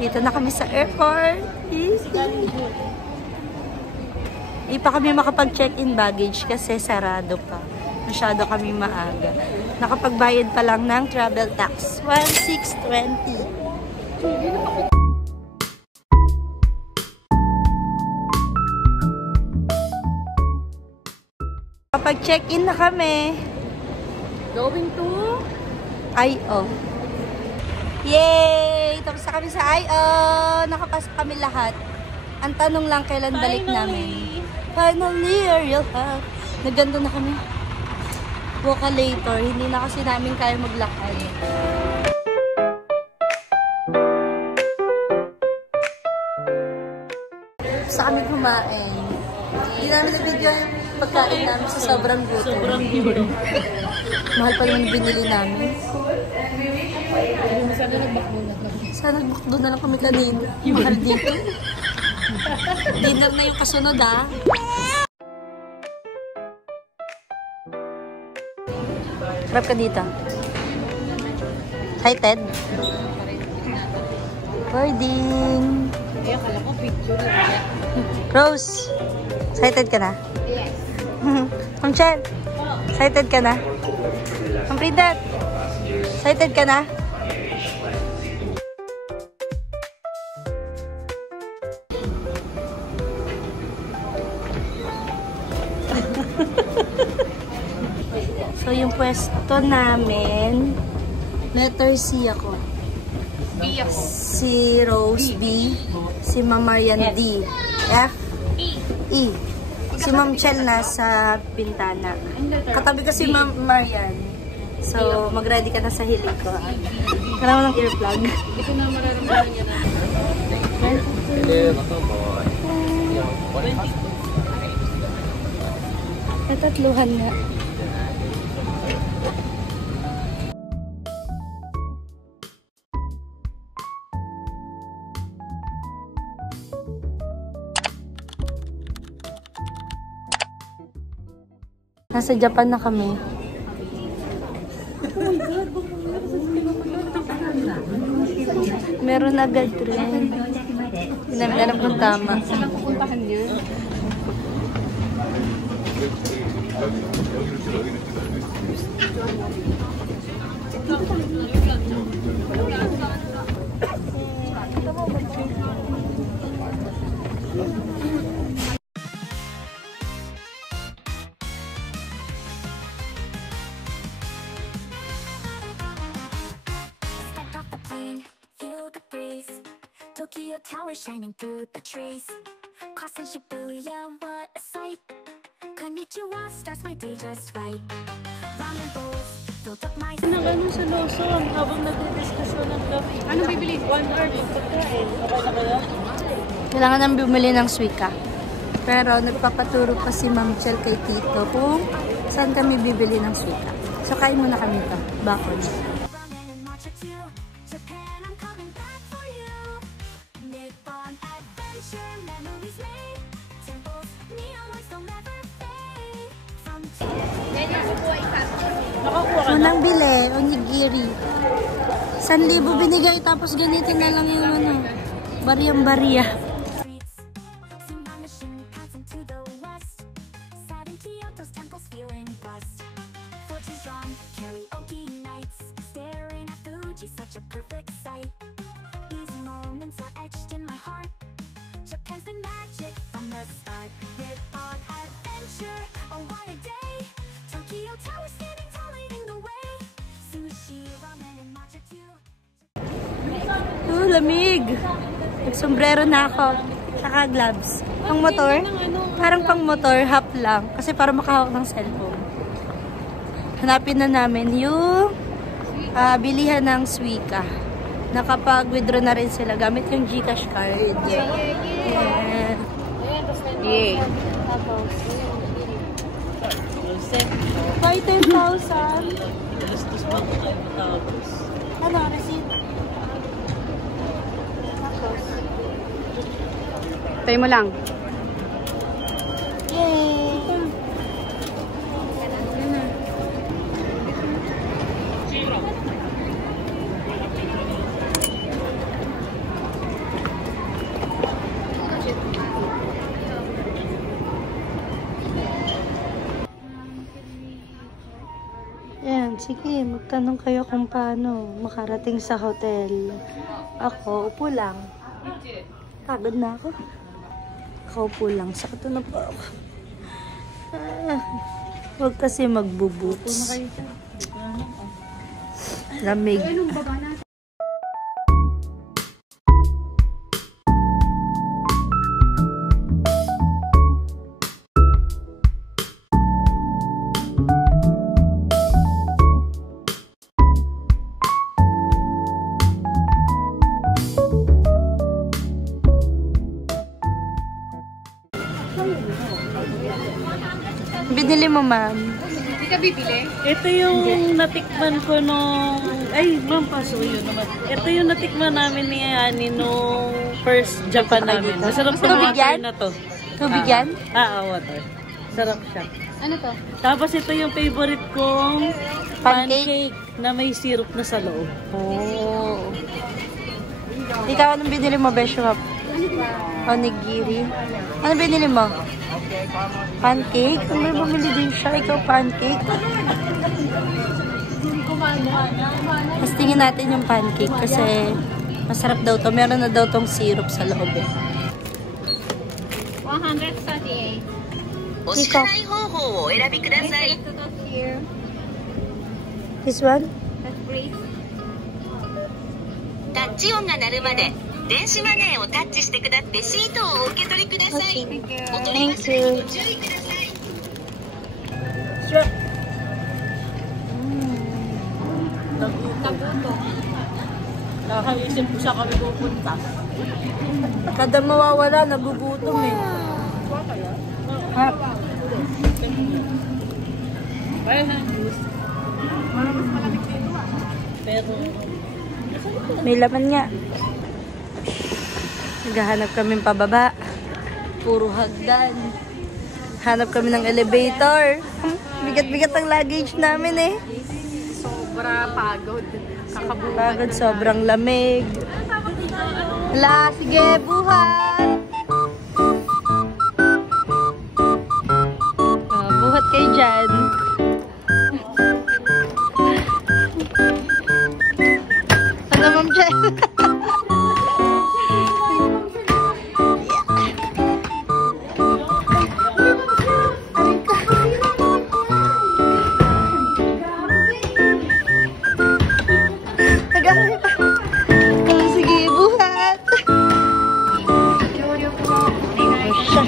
Dito na kami sa airport. Hindi pa kami makapag-check-in baggage kasi sarado pa. Masyado kami maaga. Nakapagbayad pa lang ng travel tax. 1,620. Kapag-check-in na kami. Going to I.O. Yay! Tapos na kami sa I.O. Nakapasok kami lahat. Ang tanong lang kailan balik namin. Finally, real help. Naganda na kami. Buka later. Hindi na kasi namin kaya maglakad. Gusto kami kumain. Hindi namin na-video yung pagkain namin sa sobrang gutom. sobrang yun. Mahal pa naman binili namin. Sana nagbakbo na kami. Sana nagbakbo na lang kami kanina. Mahal dito. Dinner na yung kasunod, ah. Harap ka dito. Excited? Boarding. Kaya kala ko picture lang. Rose, excited ka na? Yes. Ma'am Chen, excited ka na? Ma'am Prindat, excited ka na? So, yung pwesto namin, letter C ako. Si Rose B, si Ma'am Marian D, F, E. Si Ma'am Chel nasa bintana. Katabi ko si Ma'am Marian. So, mag-ready ka na sa hilig ko. Kailangan mo ng earplug. Hindi ko na mararamdaman niya na. Natatluhan nga. Nasa Japan na kami. Meron agad rin. Hindi namin alam kung tama. Saan ang pupuntahan niya? Tokyo Tower shining through the trees. Crossing Shibuya, what a sight. Konnichiwa starts my day just right. Ramen bowls filled up my Nag-ano sa Lawson habang nag-discussion ng coffee. Anong bibili? 1 hour pagkain. Okay na ba yun? Kailangan nang bumili ng suika. Pero nagpapaturo pa si Ma'am Chel kay Tito kung saan kami bibili ng suika. So kain muna kami ito. Bakon. ramen and matcha too. Japan, I'm coming back for you. Nippon adventure memories made. Temples, neon lights don't ever fade. From Unang bili, onigiri. 1,000 binigay tapos ganito na lang yung ano, bariyang-bariya. streets, Tsunami Shinkansen into the west. Sad in Kyoto's temples feeling blessed. Fortune strong, karaoke nights. Staring at Fuji, such a perfect sight. These moments are etched in my heart. Japan's been magic from the start. Nippon adventure, oh what a day. Tokyo Tower standing tall leading the way. Sushi, ramen, and matcha too. Lamig! Nagsombrero na ako. Saka gloves. Pang motor? Parang pang motor, half lang. Kasi para makahawak ng cellphone. Hanapin na namin yung bilihan ng suika. Nakapag-withdraw na rin sila gamit yung GCash card. Yeah. Yay. By 10,000. Ano, receipt? Pay mo lang. Yay! Sige, magtanong kayo kung paano makarating sa hotel. Ako, upo lang. Pagod na ako. Kaupo lang. Sakto na po ako. Huwag kasi magbubuts. Lamig. Binili mo, ma'am? Hindi ka bibili? Ito yung natikman ko nung... Ay, ma'am, paso yun naman. Ito yung natikman namin ni Ani nung first Japan namin. Masarap sa Tubig water yan? na to. Tubig yan? Water. Sarap siya. Ano to? Tapos ito yung favorite kong Pancake. pancake na may syrup na sa loob. Oh. Ikaw, anong binili mo, Beshop? Onigiri. Ano binili mo? Pancake? Ano may bumili din siya? Ikaw, pancake? Mas tingin natin yung pancake kasi masarap daw to. Meron na daw tong syrup sa loob eh. 138. Ikaw. Here. This one? That's great. タッチ音が鳴るまで電子マネーをタッチしてくだレシートをお受け取りください。 Okay. Thank you. お取り Thank 忘れに you. ご注意ください。 Sure. Nakaisip ko siya kami pupunta. Kada mawawala, nagugutom eh. Ha? Pero... May laman nga. Naghahanap kami pababa. Puro hagdan. Hanap kami ng elevator. Bigat-bigat ang luggage namin eh. Sobra pagod. Kakabuhan. Pagod, sobrang lamig. Hala, sige, buhat! Buhat kayo dyan. Ano, Ma'am Jen? Nag-away pa. Sige, buhat. Siya.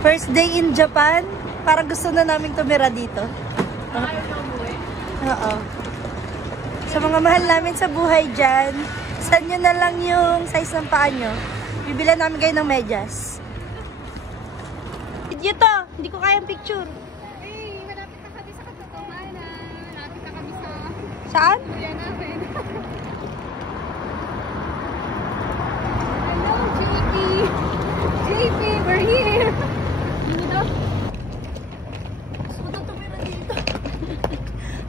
First day in Japan, parang gusto na namin tumira dito. Oo. Sa mga mahal namin sa buhay dyan, saan nyo na lang yung size ng paa nyo. Bibilan namin kayo ng medyas. Video to! Hindi ko kayang picture. Hey, malapit na kami sa katotohanan. Malapit na kami sa Saan? kuya namin. Hello, JP! JP, we're here! Dito? Gusto ko na tumira dito.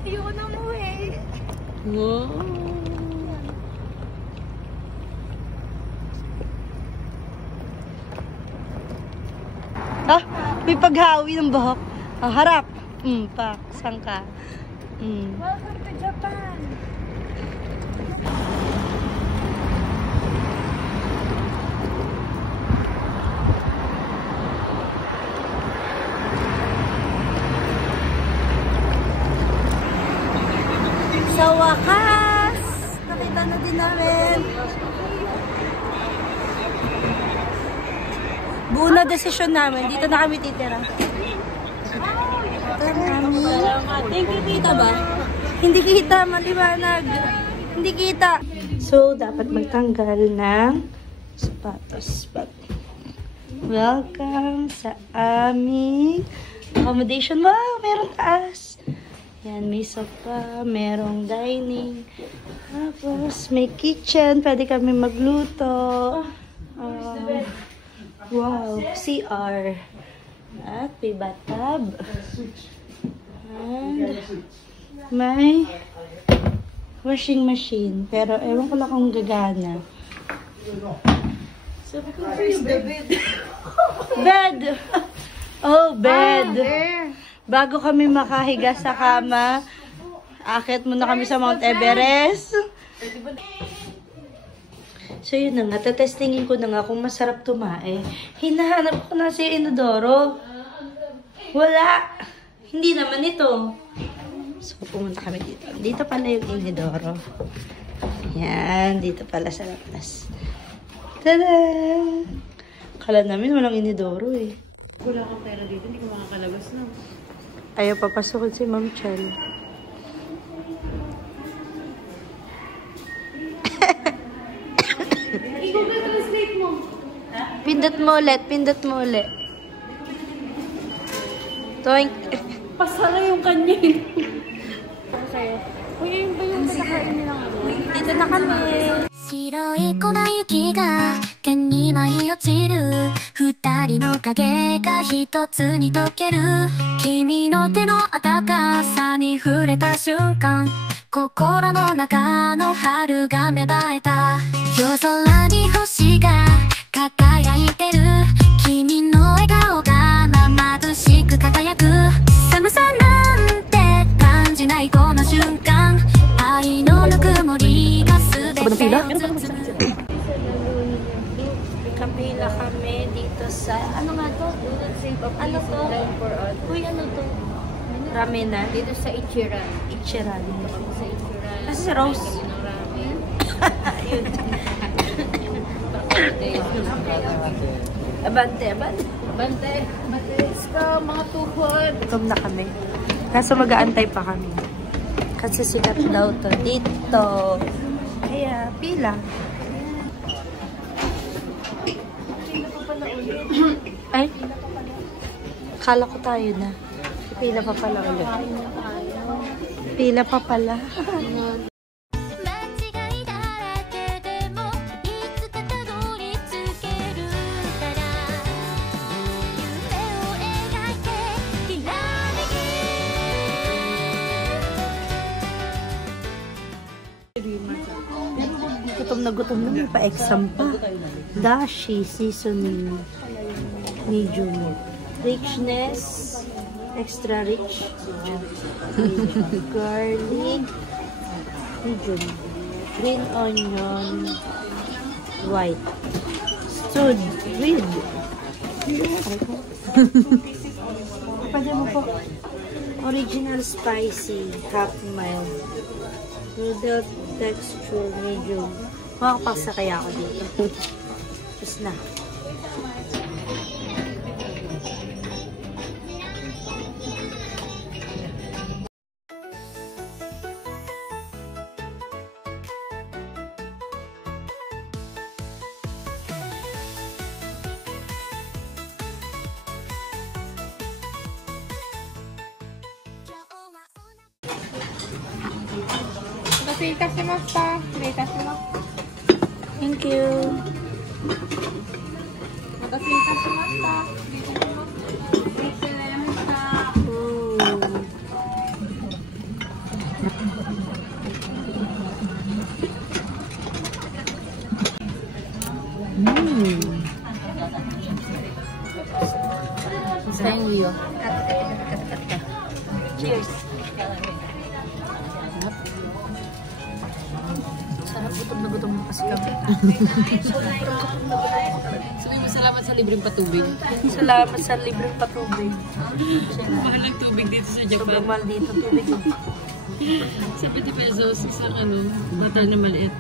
Ayoko na umuwi. Wow. Ah, may paghawi ng buhok. Ah, harap. Pa, saan ka? Welcome to Japan! Sa wakas, nakita na din namin. Buo na desisyon namin. Dito na kami titira. Ito kami. Thank you, Kita ba? Hindi kita, maliwanag. Hindi kita. So, dapat magtanggal ng sapatos. Welcome sa aming accommodation. Wow, meron taas. Yan, may sofa, merong dining. Tapos, may kitchen. Pwede kami magluto. Wow, CR. At may bathtub. And may washing machine. Pero ewan ko lang kung gagana. Sabi ko, where's the bed? Bed! Oh, bed! Bago kami makahiga sa kama, akit muna kami sa Mount Everest. So yun na nga, tatestingin ko na nga kung masarap tumae. Hinahanap ko na si Inodoro. Wala! Hindi naman ito. So pumunta kami dito. Dito pala yung Inodoro. Yan, dito pala sa labas. Tada! Kala namin walang Inodoro eh. Wala kang pera dito, hindi ko makakalabas na. Ayaw papasukin si Ma'am Chel. I-google translate mo. Pindot mo ulit, pindot mo ulit. Toink. Pasara yung kanya. Sa'yo. Kuya, yun ba yung pinakain nilang ano? Dito na kami. 白い粉雪が剣に舞い落ちる二人の影が一つに溶ける君の手の温かさに触れた瞬間心の中の春が芽生えた夜空に星が輝いてる君の笑顔が眩しく輝く寒さなんて感じないこの瞬間愛のぬくもりが全てを包む Kapila kami dito sa... Ano nga to? Ano to? Uy, ano to? Ramen na? Dito sa Ichiran. Ichiran. Sa Ichiran. Kasi si Rose. Ng ramen. Ayun. Abante, abante. Bante. Let's go, mga tuhod. Gutom na kami. Kaso mag-aantay pa kami. Kasi sikat daw to dito. Kaya, pila. Ay, kala ko tayo na. Pila pa pala ulit. Pila pa pala. 間違いだらけでもいつかたどり着けるから夢を描いてきらめき Gutom na may pa-exam pa. Dashi seasoning. Medium. Richness. Extra rich. Garlic. Medium. Green onion. White. Stewed with. Pwede mo po. Original spicy. Half mild. Noodle texture. Medium. Makakapasa kaya ako dito. Tapos na. Thank you. Thank you. Cheers. Sarap, gutom na gutom kasi kami. Sabi mo salamat sa libreng patubig. Salamat sa libreng patubig. Mahal ng tubig dito sa Japan. Sobrang mahal dito tubig. 70 pesos sa ano, bata na maliit.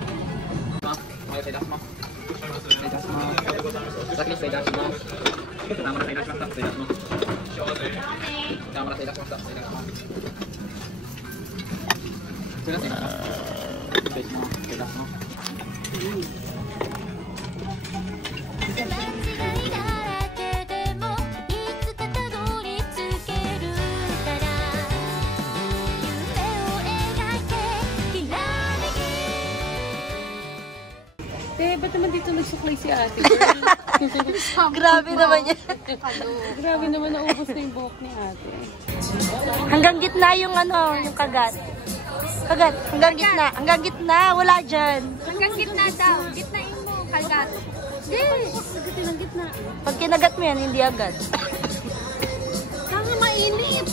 'Ba't naman dito nagsuklay si ate girl? Grabe naman yan. Grabe naman, naubos na yung buhok ni ate. Hanggang gitna yung ano, yung kagat. Kagat, hanggang gitna. Hanggang gitna, wala dyan. Hanggang gitna daw. Gitnain mo, kalgat. Sagutin ang gitna. Pag kinagat mo yan, hindi agad. Tanga mainit.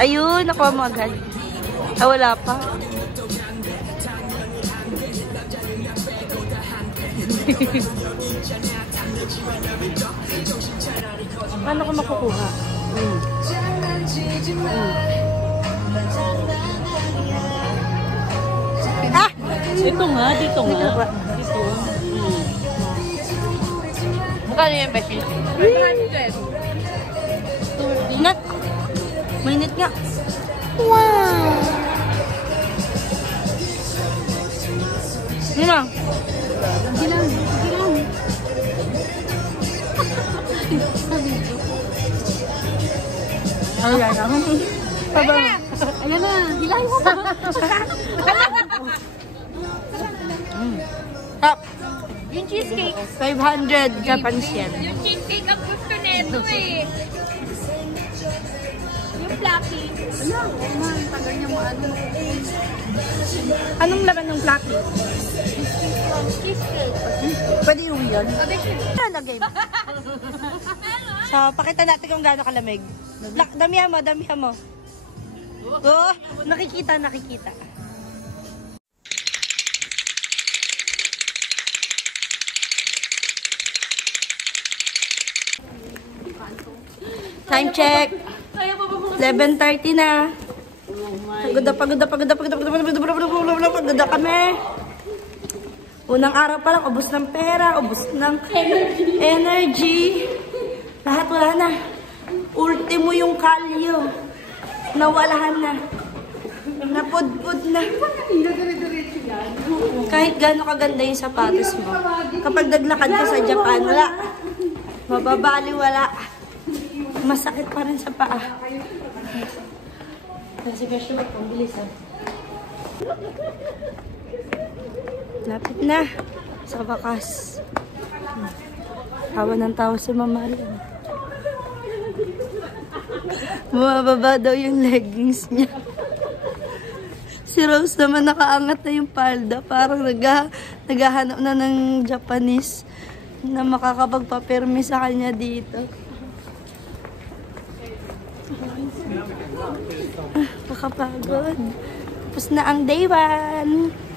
Ayun, nakuha mo agad. Ah, wala pa. Paano ko makukuha? Ah! Ito nga, dito nga. Dito ba? Dito. Mukha niya yung beshi. Ingat! Mainit nga. Wow! Ano na? Gilang. Ayan na. Paba. Ayan na. Gilang mo pa. Top. Yung cheesecake. 500 Japanese yen. Yung cheesecake ang gusto nito eh. Yung fluffy. Ano? Man, tagal niya mo ano. Anong laman ng fluffy? Cheesecake. Pwede yung yun. Ano na game? So, pakita natin kung gaano kalamig. Damihan mo. Oh, nakikita. Time check. 11:30 na. Pagod na kami. Unang araw pa lang, ubos ng pera, ubos ng energy. Lahat wala na. Ultimo yung kalyo. Nawalahan na. Napudpud na. Kahit gaano kaganda yung sapatos mo. Kapag naglakad ka sa Japan, wala. Mababali, wala. Masakit pa rin sa paa. Kasi kasi pambilis ha. Lapit na. Sa wakas. Tawa ng tawa si Mama Alan. Bumababa daw yung leggings niya. Si Rose naman nakaangat na yung palda. Parang naghahanap na ng Japanese na makakapagpapirmi sa kanya dito. Kakapagod. Tapos na ang day 1.